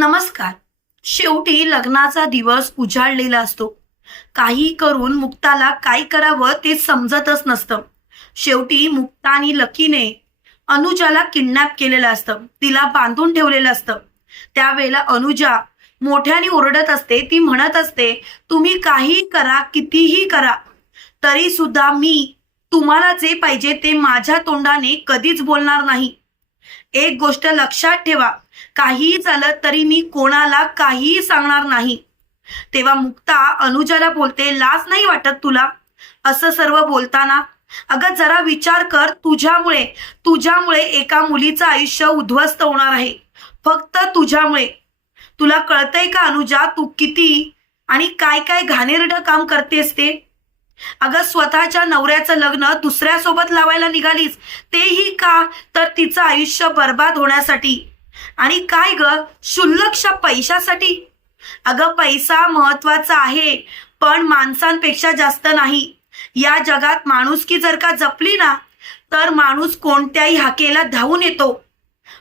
नमस्कार. शेवटी लग्नाचा दिवस उजाडलेला असतो. काही करून मुक्ताला काय करावं ते समजतच नसतं. शेवटी मुक्ता आणि लकीने अनुजाला किडनॅप केलेलं असतं. तिला बांधून ठेवलेलं असतं. त्यावेळेला अनुजा मोठ्याने ओरडत असते. ती म्हणत असते तुम्ही काही करा कितीही करा. तरी सुद्धा मी तुम्हाला जे पाहिजे ते माझ्या तोंडाने कधीच बोलणार नाही. एक गोष्ट लक्षात ठेवा. काहीही झालं तरी मी कोणाला काहीही सांगणार नाही. तेव्हा मुक्ता अनुजाला बोलते लाज नाही वाटत तुला? असं सर्व बोलताना अगं जरा विचार कर तुझ्यामुळे तुझ्यामुळे एका मुलीचं आयुष्य उद्ध्वस्त होणार आहे. फक्त तुझ्यामुळे. तुला कळतंय का अनुजा तू किती आणि काय काय घाणेरडं काम करतेस ते? अगं स्वतःच्या नवऱ्याचं लग्न दुसऱ्यासोबत लावायला निघालीस तेही का तर तिचं आयुष्य बर्बाद होण्यासाठी? आणि काय ग? क्षुल्लकशा पैशासाठी? अगं पैसा महत्त्वाचा आहे पण माणसांपेक्षा जास्त नाही. या जगात माणुसकी जर का जपली ना तर माणूस कोणत्याही हाकेला धावून येतो.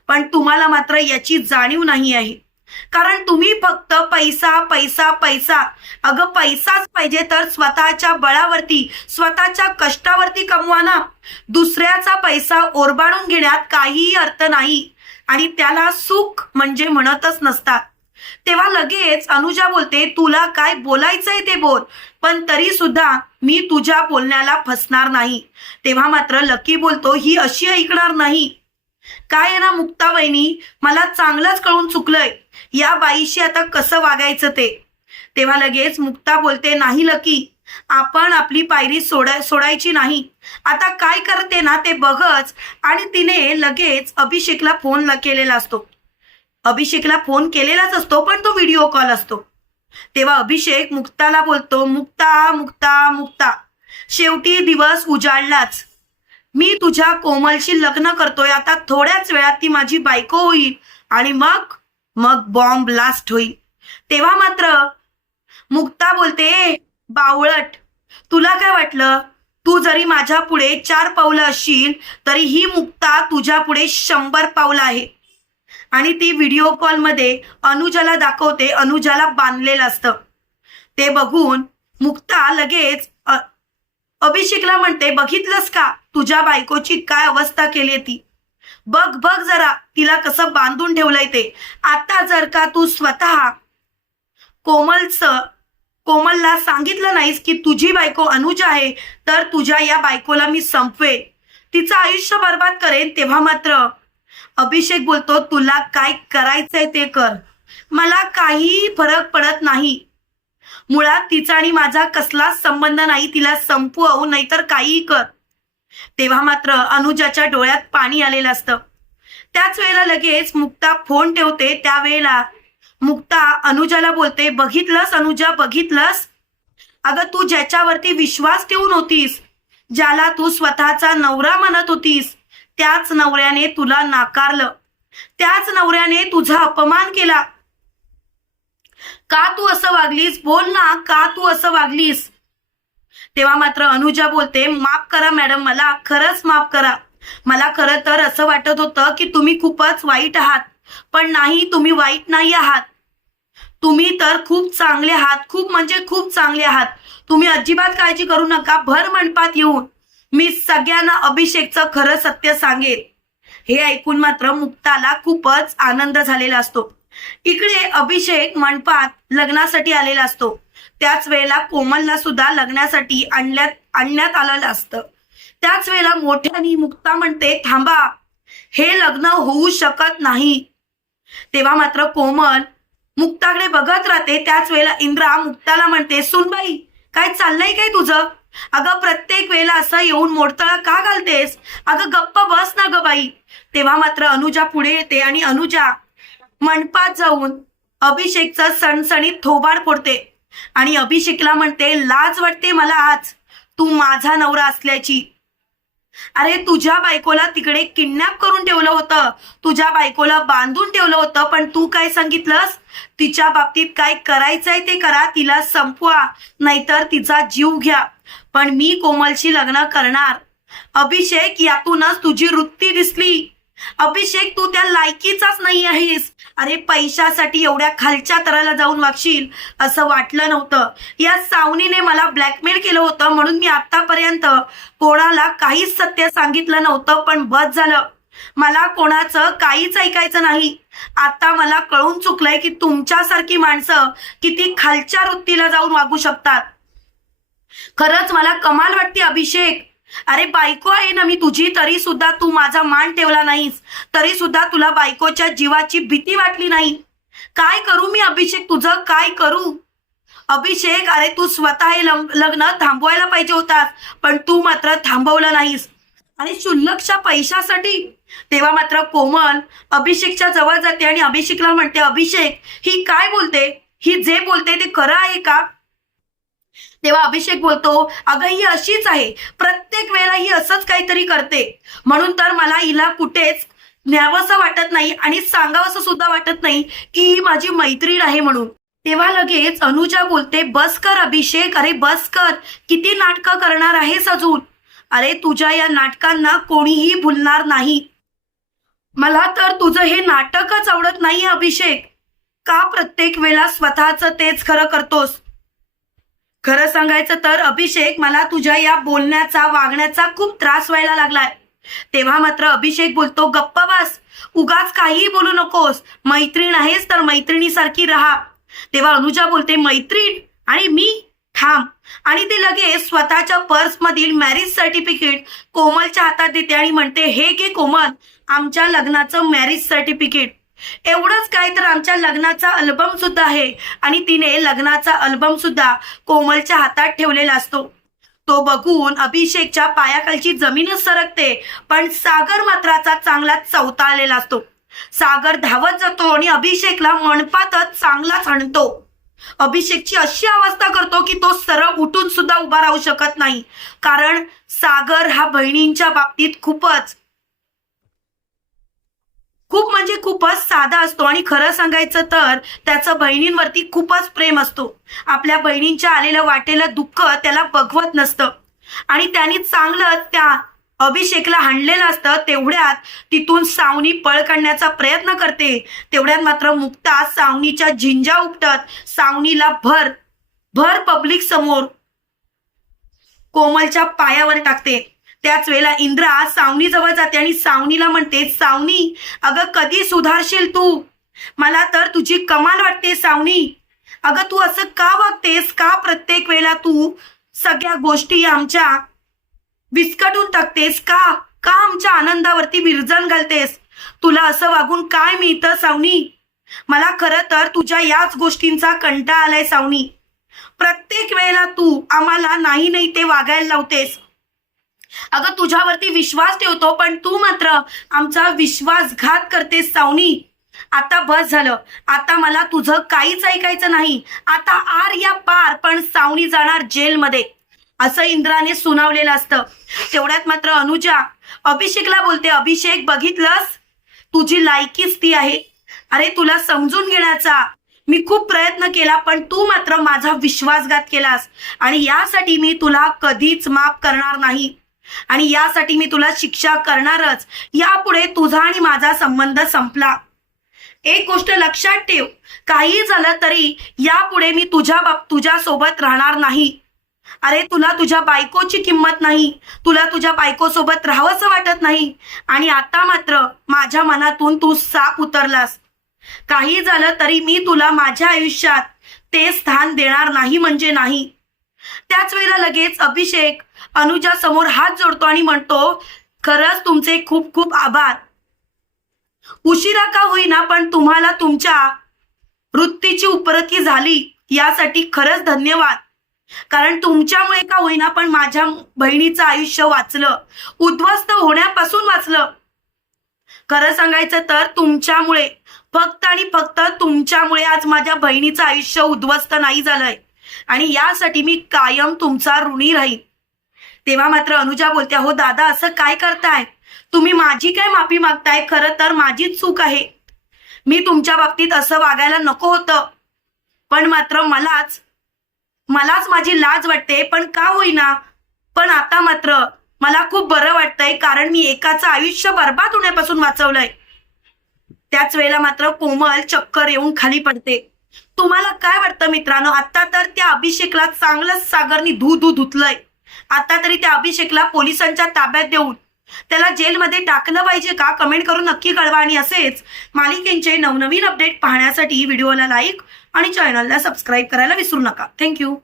पण तुम्हाला मात्र याची जाणीव नाही आहे. कारण तुम्ही फक्त पैसा पैसा पैसा. अगं पैसाच पाहिजे तर स्वतःच्या बळावरती स्वतःच्या कष्टावरती कमवा ना. दुसऱ्याचा पैसा ओरबाडून घेण्यात काहीही अर्थ नाही. आणि त्याला सुख म्हणजे म्हणतच नसतात. तेव्हा लगेच अनुजा बोलते तुला काय बोलायचंय ते बोल पण तरी सुद्धा मी तुझ्या बोलण्याला फसणार नाही. तेव्हा मात्र लकी बोलतो ही अशी ऐकणार नाही. काय आहे ना मुक्ता वहिनी मला चांगलंच कळून चुकलंय. या बाईशी आता कसं वागायचं ते? तेव्हा लगेच मुक्ता बोलते नाही लकी आपण आपली पायरी सोडा सोडायची नाही. आता काय करते ना ते बघच आणि तिने लगेच अभिषेकला फोन केलेला असतो. अभिषेकला फोन केलेलाच असतो पण तो व्हिडिओ कॉल असतो. तेव्हा अभिषेक मुक्ताला बोलतो मुक्ता मुक्ता मुक्ता शेवटी दिवस उजाडलाच. मी तुझ्या कोमलशी लग्न करतोय आता थोड्याच वेळात ती माझी बायको होईल आणि मग मग बॉम्ब ब्लास्ट होईल. तेव्हा मात्र मुक्ता बोलते बावळट. तुला काय वाटलं? तू जरी माझ्या पुढे चार पावलं असशील तरी ही मुक्ता तुझ्या पुढे शंभर पावलं आहे. आणि ती व्हिडिओ कॉलमध्ये अनुजाला दाखवते अनुजाला बांधलेलं असतं. ते बघून मुक्ता लगेच अभिषेकला म्हणते बघितलंस का तुझ्या बायकोची काय अवस्था केली ती? बघ बघ जरा तिला कसं बांधून ठेवलंय ते. आता जर का तू स्वतः कोमलचं कोमलला सांगितलं नाहीस की तुझी बायको अनुज आहे तर तुझ्या या बायकोला मी संपवे. तिचं आयुष्य बर्बाद करेन तेव्हा मात्र. अभिषेक बोलतो तुला काय करायचंय ते कर. मला काही फरक पडत नाही. मुळात तिचा आणि माझा कसलाच संबंध नाही तिला संपवू नाहीतर काहीही कर. तेव्हा मात्र अनुजाच्या डोळ्यात पाणी आलेलं असतं. त्याच वेळेला लगेच मुक्ता फोन ठेवते त्यावेळेला मुक्ता अनुजाला बोलते बघितलंस अनुजा बघितलंस? अगं तू ज्याच्यावरती विश्वास ठेवून होतीस ज्याला तू स्वतःचा नवरा म्हणत होतीस त्याच नवऱ्याने तुला नाकारलं. त्याच नवऱ्याने तुझा अपमान केला. का तू असं वागलीस? बोल ना का तू असं वागलीस? तेव्हा मात्र अनुजा बोलते माफ करा मॅडम मला खरंच माफ करा. मला खरं तर असं वाटत होतं की तुम्ही खूपच वाईट आहात. पण नाही तुम्ही वाईट नाही आहात. तुम्ही तर खूप चांगले आहात खूप म्हणजे खूप चांगले आहात. तुम्ही अजिबात काळजी करू नका भर मंडपात येऊन मी सगळ्यांना अभिषेकचं खरं सत्य सांगेन. हे ऐकून मात्र मुक्ताला खूपच आनंद झालेला असतो. इकडे अभिषेक मंडपात लग्नासाठी आलेला असतो. त्याच वेळेला कोमलला सुद्धा लग्नासाठी आणण्यात आणण्यात आलेलं असतं. त्याच वेळेला मोठ्यानी मुक्ता म्हणते थांबा हे लग्न होऊ शकत नाही. तेव्हा मात्र कोमल मुक्ताकडे बघत राहते. त्याच वेळेला इंद्रा मुक्ताला म्हणते सुनबाई काय चाललंय काय तुझं? अगं प्रत्येक वेळेला असं येऊन मोडतळा का घालतेस? अगं गप्प बस ना ग बाई. तेव्हा मात्र अनुजा पुढे येते आणि अनुजा मंडपात जाऊन अभिषेकचं सणसणीत थोबाड फोडते. आणि अभिषेकला म्हणते लाज वाटते मला आज. तू माझा नवरा असल्याची. अरे तुझ्या बायकोला तिकडे किडनॅप करून ठेवलं होतं. तुझ्या बायकोला बांधून ठेवलं होतं पण तू काय सांगितलंस? तिच्या बाबतीत काय करायचंय ते करा तिला संपवा नाहीतर तिचा जीव घ्या. पण मी कोमलशी लग्न करणार. अभिषेक यातूनच तुझी वृत्ती दिसली. अभिषेक तू त्या लायकीचाच नाही आहेस. अरे पैशासाठी एवढ्या खालच्या तराला जाऊन वागशील असं वाटलं नव्हतं. या सावनीने मला ब्लॅकमेल केलं होतं म्हणून मी आतापर्यंत कोणाला काहीच सत्य सांगितलं नव्हतं पण बस झालं. मला कोणाचं काहीच ऐकायचं नाही. आता मला कळून चुकलंय की तुमच्यासारखी माणसं किती खालच्या वृत्तीला जाऊन वागू शकतात. खरंच मला कमाल वाटते अभिषेक. अरे बायको आहे ना मी तुझी तरी सुद्धा तू माझा मान ठेवला नाहीस. तरी सुद्धा तुला बायकोच्या जीवाची भीती वाटली नाही. काय करू मी अभिषेक तुझं? काय करू? अभिषेक अरे तू स्वतः हे लग्न थांबवायला पाहिजे होतास पण तू मात्र थांबवलं नाहीस. आणि शुल्लकच्या पैशासाठी? तेव्हा मात्र कोमल अभिषेकच्या जवळ जाते आणि अभिषेकला म्हणते अभिषेक ही काय बोलते? ही जे बोलते ते खरं आहे का? तेव्हा अभिषेक बोलतो अगं ही अशीच आहे. प्रत्येक वेळेला ही असंच काहीतरी करते. म्हणून तर मला हिला कुठेच न्यावंसं वाटत नाही आणि सांगावंसं सुद्धा वाटत नाही की ही माझी मैत्रीण आहे म्हणून. तेव्हा लगेच अनुजा बोलते बस कर अभिषेक. अरे बस कर. किती नाटकं करणार आहेस अजून? अरे तुझ्या या नाटकांना कोणीही भुलणार नाही. मला तर तुझं हे नाटकच आवडत नाही अभिषेक. का प्रत्येक वेळेला स्वतःच तेच खरं करतोस? खरं सांगायचं तर अभिषेक मला तुझ्या या बोलण्याचा वागण्याचा खूप त्रास व्हायला लागलाय. तेव्हा मात्र अभिषेक बोलतो गप्प बस उगाच काहीही बोलू नकोस मैत्रीण आहेस तर मैत्रिणीसारखी राहा. तेव्हा अनुजा बोलते मैत्रीण आणि मी? थांब. आणि ती लगेच स्वतःच्या पर्समधील मॅरेज सर्टिफिकेट कोमलच्या हातात देते आणि म्हणते हे घे कोमल आमच्या लग्नाचं मॅरेज सर्टिफिकेट एवढंच काय तर आमच्या लग्नाचा अल्बम सुद्धा आहे. आणि तिने लग्नाचा अल्बम सुद्धा कोमलच्या हातात ठेवलेला असतो. तो बघून अभिषेकच्या पायाखालची जमीनच सरकते पण सागर मात्राचा चांगला चवताळलेला असतो. सागर धावत जातो आणि अभिषेकला मनपातच चांगलाच आणतो. अभिषेकची अशी अवस्था करतो की तो सरळ उठून सुद्धा उभा राहू शकत नाही. कारण सागर हा बहिणींच्या बाबतीत खूपच खूप म्हणजे खूपच साधा असतो. आणि खरं सांगायचं तर त्याचं बहिणींवरती खूपच प्रेम असतो. आपल्या बहिणींच्या आलेलं वाटेलं दुःख त्याला बघवत नसतं. आणि त्यांनी चांगलं त्या अभिषेकला हाणलेलं असतं तेवढ्यात तिथून सावनी पळ काढण्याचा प्रयत्न करते. तेवढ्यात मात्र मुक्ता सावनीच्या झिंजा उपटत सावनीला भर भर पब्लिक समोर कोमलच्या पायावर टाकते. त्याच वेळेला इंद्रा सावनी जवळ जाते आणि सावनीला म्हणते सावनी अगं कधी सुधारशील तू? मला तर तुझी कमाल वाटते सावनी. अगं तू असं का वागतेस का प्रत्येक वेळेला तू सगळ्या गोष्टी आमच्या विस्कटून टाकतेस? का? का आमच्या आनंदावरती विरजण घालतेस? तुला असं वागून काय मिळतं सावनी? मला खरं तर तुझ्या याच गोष्टींचा कंटाळा आलाय सावनी. प्रत्येक वेळेला तू आम्हाला नाही नाही ते वागायला लावतेस. अगं तुझ्यावरती विश्वास ठेवतो पण तू मात्र आमचा विश्वासघात करतेस सावनी. आता बस झालं. आता मला तुझं काहीच ऐकायचं नाही. आता आर या पार पण सावनी जाणार जेलमध्ये. असं इंद्राने सुनावलेलं असतं. तेवढ्यात मात्र अनुजा अभिषेकला बोलते अभिषेक बघितलंस? तुझी लायकीच ती आहे. अरे तुला समजून घेण्याचा मी खूप प्रयत्न केला पण तू मात्र माझा विश्वासघात केलास. आणि यासाठी मी तुला कधीच माफ करणार नाही. आणि यासाठी मी तुला शिक्षा करणारच. यापुढे तुझा आणि माझा संबंध संपला. एक गोष्ट लक्षात ठेव. काही झालं तरी यापुढे मी तुझ्या बाब तुझ्या सोबत राहणार नाही. अरे तुला तुझ्या बायकोची किंमत नाही. तुला तुझ्या बायकोसोबत राहावंसं वाटत नाही. आणि आता मात्र माझ्या मनातून तू साप उतरलास. काही झालं तरी मी तुला माझ्या आयुष्यात ते स्थान देणार नाही म्हणजे नाही. त्याच वेळेला लगेच अभिषेक अनुजा समोर हात जोडतो आणि म्हणतो खरंच तुमचे खूप खूप आभार. उशिरा का होईना पण तुम्हाला तुमच्या वृत्तीची उपरती झाली यासाठी खरंच धन्यवाद. कारण तुमच्यामुळे का होईना पण माझ्या बहिणीचं आयुष्य वाचलं. उद्ध्वस्त होण्यापासून वाचलं. खरं सांगायचं तर तुमच्यामुळे फक्त आणि फक्त तुमच्यामुळे आज माझ्या बहिणीचं आयुष्य उद्ध्वस्त नाही झालंय. आणि यासाठी मी कायम तुमचा ऋणी राहीन. तेव्हा मात्र अनुजा बोलते हो दादा असं काय करताय? तुम्ही माझी काय माफी मागताय? खरं तर माझीच चूक आहे. मी तुमच्या बाबतीत असं वागायला नको होतं. पण मात्र मलाच मलाच माझी लाज वाटते. पण का होईना? पण आता मात्र मला खूप बरं वाटतंय कारण मी एकाचं आयुष्य बर्बाद होण्यापासून वाचवलंय. त्याच वेळेला मात्र कोमल चक्कर येऊन खाली पडते. तुम्हाला काय वाटतं मित्रांनो? आता तर त्या अभिषेकला चांगलंच सागरनी धू धू धुतलंय. आता तरी त्या अभिषेकला पोलिसांच्या ताब्यात देऊन त्याला जेलमध्ये टाकलं पाहिजे का? कमेंट करून नक्की कळवा आणि असेच मालिकेंचे नवनवीन अपडेट पाहण्यासाठी व्हिडिओला लाईक आणि चॅनलला सबस्क्राईब करायला विसरू नका. थँक्यू